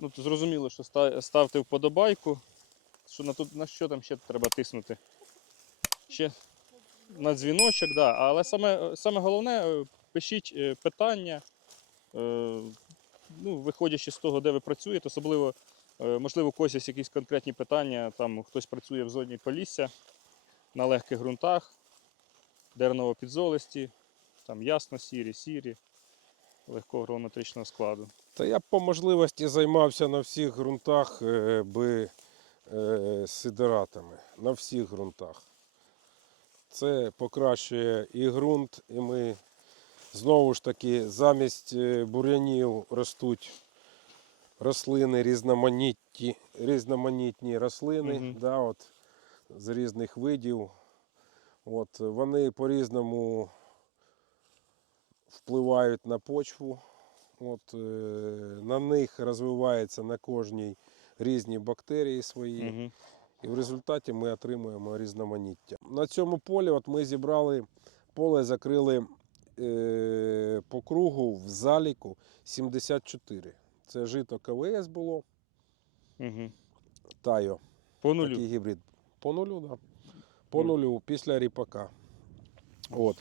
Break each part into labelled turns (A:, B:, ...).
A: ну, зрозуміло, що ставте вподобайку. Що на, тут, на що там ще треба тиснути? Ще на дзвіночок, да. але саме, саме головне, е, пишіть е, питання, е, ну, виходячи з того, де ви працюєте, особливо, можливо, когось якісь конкретні питання, там хтось працює в зоні Полісся на легких ґрунтах, дерново-підзолисті, там ясно, сірі, сірі, легкого геометричного складу.
B: Та я б по можливості займався на всіх ґрунтах е, би е, сидератами. На всіх ґрунтах. Це покращує і ґрунт, і ми знову ж таки замість е, бур'янів ростуть рослини різноманітні, різноманітні рослини
A: Мгм.
B: да, от, з різних видів. От, вони по-різному впливають на почву. От, е, на них розвиваються на кожній різні бактерії свої.
A: Угу.
B: І в результаті ми отримуємо різноманіття. На цьому полі от ми зібрали поле, закрили е, по кругу в заліку 74. Це жито КВС було,
A: Угу.
B: Тайо.
A: По нулю.
B: Такий гібрид. По нулю. Да. По нулю після ріпака. От.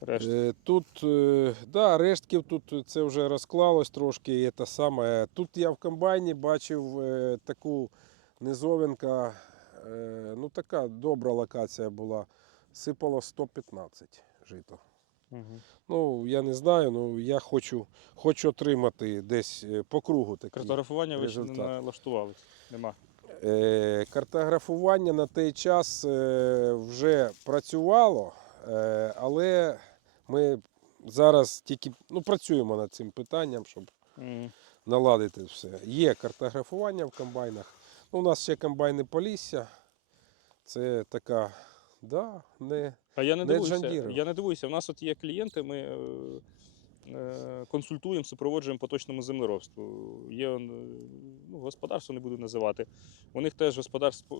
A: Решта.
B: Е, Тут, е, да, рештків тут це вже розклалось трошки. І те саме. Тут я в комбайні бачив е, таку низовинка, ну така добра локація була. Сипало 115 жито.
A: Угу.
B: Ну, я не знаю, ну я хочу, хочу отримати десь по кругу такий.
A: Картографування ви ще не
B: результат.
A: налаштувались. Нема.
B: Е, Картографування на той час вже працювало, але ми зараз тільки ну, працюємо над цим питанням, щоб
A: Угу.
B: наладити все. Є картографування в комбайнах. Ну, у нас ще комбайни Полісся. Це така, да, не.
A: А я не
B: Не
A: дивуюся. Я не дивуюся. У нас от є клієнти, ми е, е, консультуємо, супроводжуємо по точному землеробству. Є е, ну, господарство не буду називати. У них теж господарство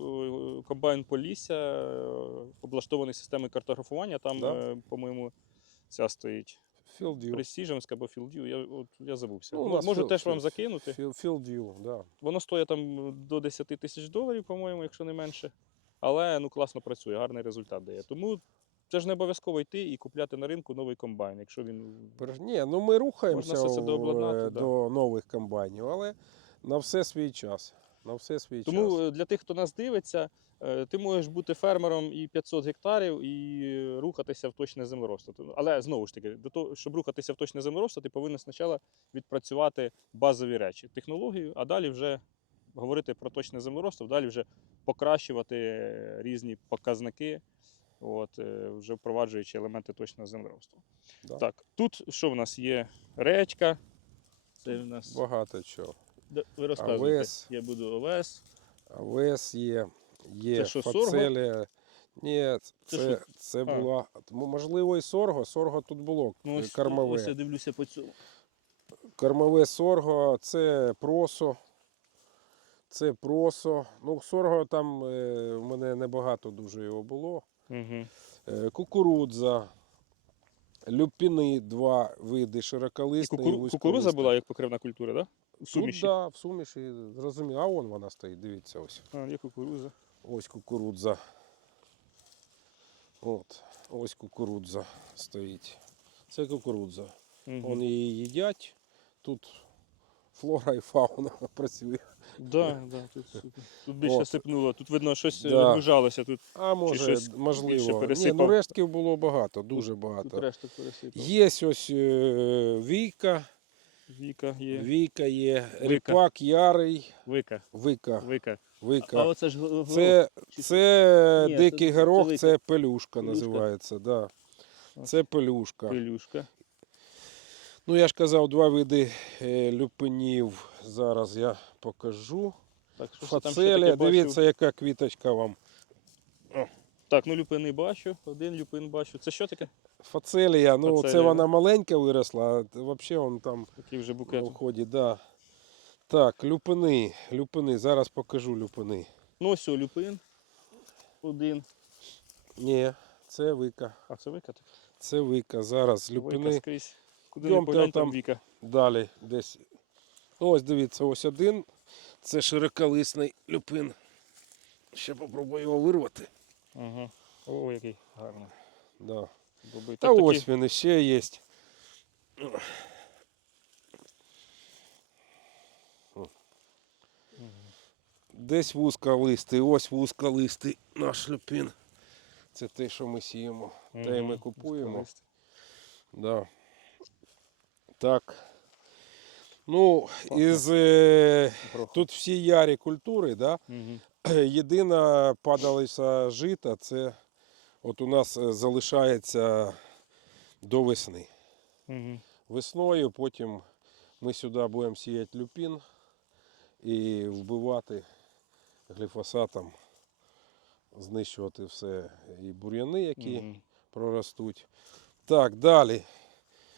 A: е, комбайн Полісся, е, облаштований системою картографування. Там,
B: Да.
A: е, по-моєму, ця стоїть.
B: Філд'ю.
A: Пресіженська або Філдю. Я, от, я забувся.
B: Ну,
A: Можу теж вам закинути.
B: Філд'ю, да.
A: Воно стоїть там до 10 тисяч доларів, по-моєму, якщо не менше. Але ну, класно працює, гарний результат дає. Тому це ж не обов'язково йти і купляти на ринку новий комбайн, якщо він.
B: Ні, ну ми рухаємося
A: Можна все це
B: в- е,
A: да.
B: до нових комбайнів, але на все свій час. На все свій
A: Тому
B: час.
A: е, для тих, хто нас дивиться, е, ти можеш бути фермером і 500 гектарів і рухатися в точне землеробство. Але знову ж таки, до того, щоб рухатися в точне землеробство, ти повинен спочатку відпрацювати базові речі, технологію, а далі вже говорити про точне землеробство, далі вже покращувати різні показники, от, е, вже впроваджуючи елементи точного землеробства.
B: Да.
A: Так, тут що в нас є? Речка. Це в нас.
B: Багато чого.
A: Ви розказуєте.
B: АВС.
A: Я буду ОВС.
B: АВС є, є
A: Це що, сорго?
B: Ні,
A: Це
B: це, це, була. Можливо, і сорго. Сорго тут було.
A: Ну, ось,
B: кормове.
A: ось я дивлюся по цьому.
B: Кормове сорго, це просо. Це просо. Ну, сорго там е, в мене небагато дуже його було.
A: Угу.
B: Е, Кукурудза. Люпіни, два види, широколисний
A: кукуру... кукуруза була як покривна культура, так? Да? В
B: Тут,
A: суміші.
B: да, в суміші, зрозуміло. А вон вона стоїть, дивіться ось.
A: А, є кукуруза.
B: Ось кукурудза. От, ось кукурудза стоїть. Це кукурудза.
A: Угу.
B: Вони її їдять. Тут флора і фауна працює.
A: Да, да, тут, тут, тут більше
B: От.
A: сипнуло. Тут видно, щось
B: Да.
A: вижалося. Тут,
B: А може,
A: щось
B: можливо. Ні, ну рештків було багато, дуже
A: тут
B: багато.
A: решта пересипав.
B: Є ось е, війка,
A: Віка є.
B: війка є, ріпак ярий,
A: Вика.
B: вика,
A: Вика. А
B: вика.
A: оце ж го-
B: Це,
A: чи-
B: це
A: Ні,
B: дикий
A: це- це
B: горох,
A: вика.
B: це пелюшка
A: Пелюшка?
B: називається. Да. Це пелюшка.
A: пилюшка.
B: Ну, я ж казав, два види е, люпинів. Зараз я покажу.
A: Так, що це там ще
B: Фацелія,
A: таке
B: дивіться, яка квіточка вам.
A: Так, ну люпини бачу. Один люпин бачу. Це що таке?
B: Фацелія, ну це вона маленька виросла, а взагалі он там
A: Такий вже букет.
B: вході, да. Так, люпини, люпини, зараз покажу люпини.
A: Ну ось люпин. Один.
B: Ні, це вика.
A: А це вика так?
B: Це вика. Зараз
A: Вика
B: люпини
A: скрізь. Куди
B: Йдемте
A: не поглянь, там
B: там.
A: віка.
B: далі десь Ну, ось дивіться, ось один. Це широколисний люпин. Ще попробую його вирвати.
A: Ага. О, який гарний.
B: Да.
A: Бобий.
B: Та
A: такі-
B: ось він іще є. Десь вузколистий, ось вузколистий наш люпин. Це те, що ми сіємо. Те і ми купуємо. Да. Так. Ну, із, е, тут всі ярі культури, да?
A: Мгм.
B: Єдина падалиця жита, це от у нас е, залишається до весни.
A: Мгм.
B: Весною потім ми сюди будемо сіяти люпін і вбивати гліфосатом, знищувати все і бур'яни, які
A: Мгм.
B: проростуть. Так, далі.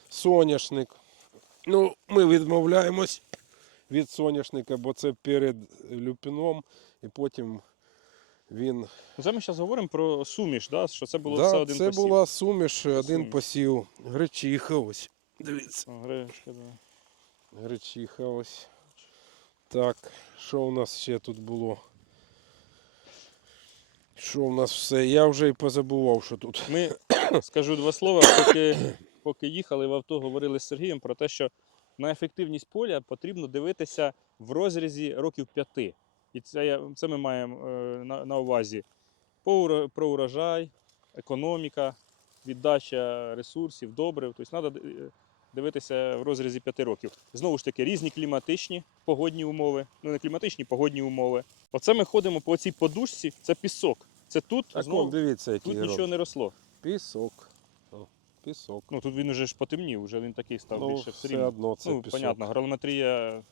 B: Соняшник. Ну, ми відмовляємось від соняшника, бо це перед люпіном, і потім він.
A: Це ми зараз говоримо про суміш, да? що це було
B: да,
A: все один
B: це
A: посів.
B: була суміш, один
A: Суміш.
B: посів. Гречиха ось. Дивіться.
A: Гречка, да.
B: Гречиха ось. Так, що у нас ще тут було? Що у нас все? Я вже і позабував, що тут.
A: Ми скажу два слова, поки, поки їхали в авто, говорили з Сергієм про те, що на ефективність поля потрібно дивитися в розрізі років п'яти. І це, це ми маємо е, на, на увазі про урожай, економіка, віддача ресурсів, добрив. Тобто треба дивитися в розрізі п'яти років. Знову ж таки, різні кліматичні погодні умови, ну не кліматичні, погодні умови. Оце ми ходимо по цій подушці, це пісок. Це тут
B: Так,
A: знову
B: дивіться, який
A: тут нічого не росло.
B: Пісок. Пісок.
A: Ну тут він уже ж потемнів, вже він такий став
B: Ну,
A: більше все
B: одно це
A: ну,
B: пісок.
A: понятно, гранометрія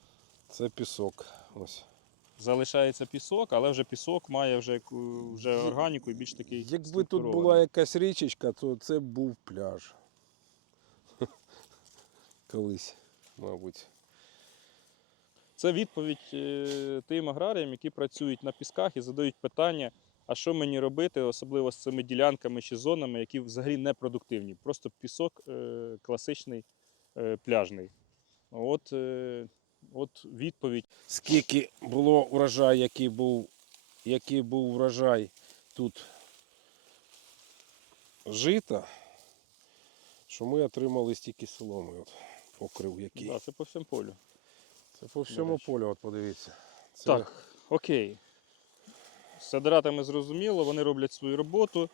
B: Це пісок. Ось.
A: Залишається пісок, але вже пісок має вже, вже органіку і більш такий.
B: Якби тут була якась річечка, то це був пляж. Колись, мабуть.
A: Це відповідь е, тим аграріям, які працюють на пісках і задають питання, а що мені робити, особливо з цими ділянками чи зонами, які взагалі не продуктивні. Просто пісок е, класичний е, пляжний. От, от відповідь.
B: Скільки було урожай, який був, який був урожай тут жита, що ми отримали стільки соломи. От, покрив який.
A: Да, це по всьому полю.
B: Це по всьому
A: речі.
B: полю, от подивіться. Це
A: Так, окей. З сидератами зрозуміло, вони роблять свою роботу,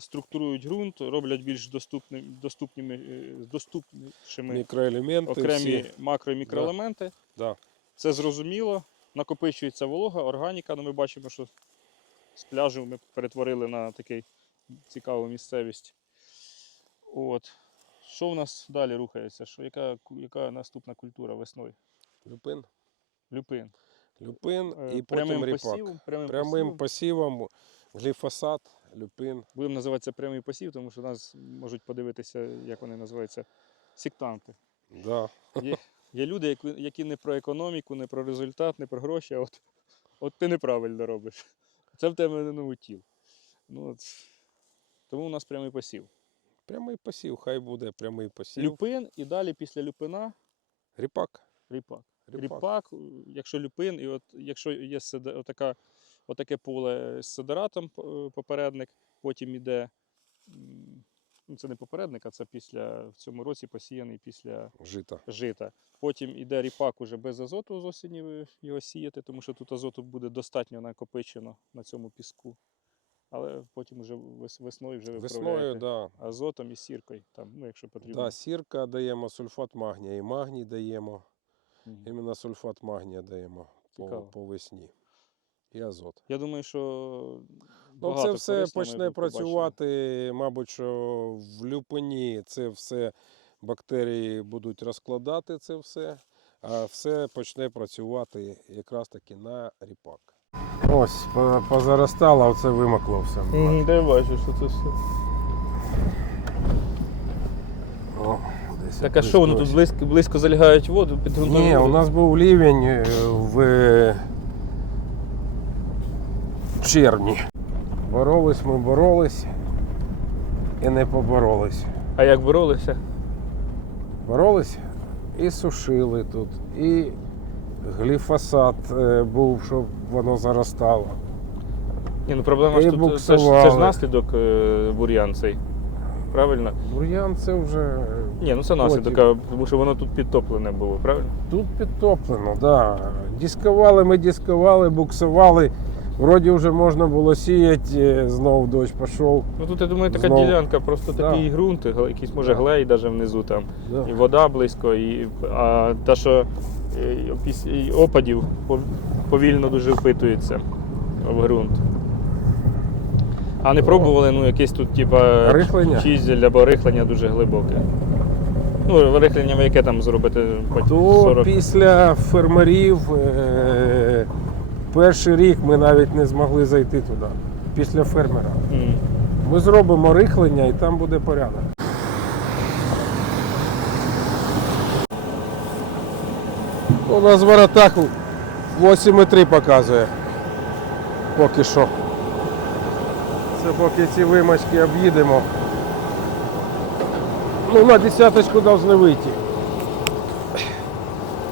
A: структурують ґрунт, роблять більш доступними, доступними, е, доступнішими
B: мікроелементи.
A: окремі
B: всі.
A: макро і мікроелементи.
B: Да.
A: Це зрозуміло. Накопичується волога, органіка. Ну, ми бачимо, що з пляжу ми перетворили на такий цікаву місцевість. От. Що в нас далі рухається? Що, яка, яка наступна культура весною?
B: Люпин.
A: Люпин.
B: Люпин
A: Е,
B: і
A: прямим
B: потім ріпак.
A: посівом, прямим,
B: Прямим
A: посівом.
B: посівом, гліфосат, люпин.
A: Будемо називати це прямий посів, тому що нас можуть подивитися, як вони називаються, сектанти.
B: Да.
A: Є, є люди, які, які не про економіку, не про результат, не про гроші, а от, от ти неправильно робиш. Це в тебе не наутіл. Ну, от. Тому у нас прямий посів.
B: Прямий посів, хай буде прямий посів.
A: Люпин і далі після люпина
B: Ріпак.
A: ріпак.
B: Ріпак.
A: Ріпак, якщо люпин, і от якщо є отака, отаке поле з сидератом е, попередник, потім іде. Ну, це не попередник, а це після в цьому році посіяний після
B: Жита.
A: жита. Потім іде ріпак уже без азоту з осені його сіяти, тому що тут азоту буде достатньо накопичено на цьому піску. Але потім вже весною вже
B: Весною, да.
A: азотом і сіркою, там, ну, якщо потрібно.
B: Да, сірка даємо, сульфат магнія і магній даємо.
A: Мгм.
B: Іменно сульфат магнія даємо по, по весні. І азот.
A: Я думаю, що
B: Ну, це все почне працювати, мабуть, що в люпині це все бактерії будуть розкладати це все, а все почне працювати якраз таки на ріпак. Ось, позаростало, а оце вимокло все.
A: Мгм, Та я бачу, що це все.
B: О, десь
A: Так а що воно тут близько, близько залягають воду під
B: Ні, у нас був лівень е, в червні. Боролись ми боролись і не поборолись.
A: А як боролися?
B: Боролись і сушили тут, і гліфосат е, був, щоб воно заростало.
A: Ні, ну проблема ж тут це ж, це ж наслідок е, бур'ян цей. Правильно?
B: Бур'ян це вже
A: Ні, ну це наслідок, а, тому що воно тут підтоплене було, правильно?
B: тут підтоплено, да. Дискували, ми дискували, буксували. Вроді вже можна було сіяти, е, знов дощ пішов.
A: Ну тут я думаю, така
B: Знову.
A: ділянка, просто
B: Да.
A: такий ґрунт, якийсь може
B: Да.
A: глей навіть внизу там.
B: Да.
A: І вода близько, і, а та, що е, і опадів повільно дуже впитується в ґрунт. А не пробували, ну, якесь тут, типа, чизель або рихлення дуже глибоке. Ну, рихлення яке там зробити? По
B: То
A: 40?
B: після фермерів е- перший рік ми навіть не змогли зайти туди. Після фермера.
A: М.
B: Ми зробимо рихлення і там буде порядок. У нас воротах 8,3 показує. Поки що. Це поки ці вимочки об'їдемо. Ну, на десяточку повинні вийти.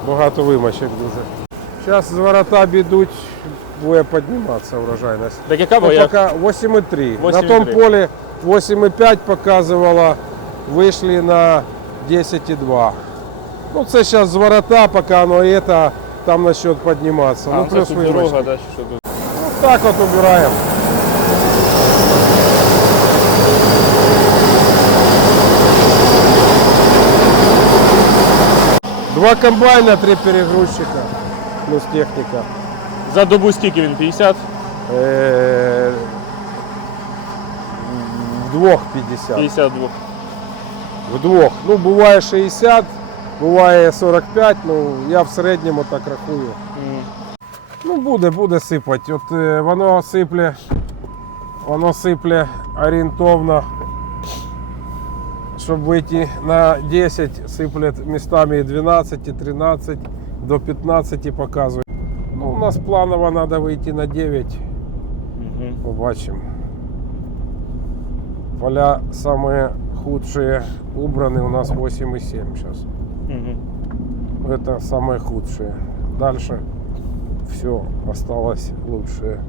B: Багато вимочок дуже. Зараз з ворота бідуть, буде підніматися врожайність.
A: Так яка
B: Ну,
A: бо я?
B: пока 8,3. На
A: 8,3.
B: том поле 8,5 показывала, вышли на 10,2. Ну, це зараз з ворота, поки оно это, там насчет подниматься.
A: А,
B: ну,
A: це
B: плюс
A: тут
B: вимочки.
A: дорога, да, що тут.
B: Ну, так от убираем. Два комбайна, три перегрузчика, Плюс техника.
A: За добу скільки він? 50?
B: Е, Вдвох 50.
A: 52.
B: Вдвох. Ну, буває 60, буває 45, ну я в середньому так рахую.
A: М.
B: Ну, буде, буде сипати. От е, воно сипле, воно сипле орієнтовно. Щоб вийти на 10, сиплять містами і 12, і 13, до 15 показує. Ну, у нас планово треба вийти на 9.
A: Мгм.
B: Побачимо. Поля самые худшие убраны у нас 8,7 сейчас.
A: Мгм.
B: Это самые худшие. Дальше все осталось лучшее.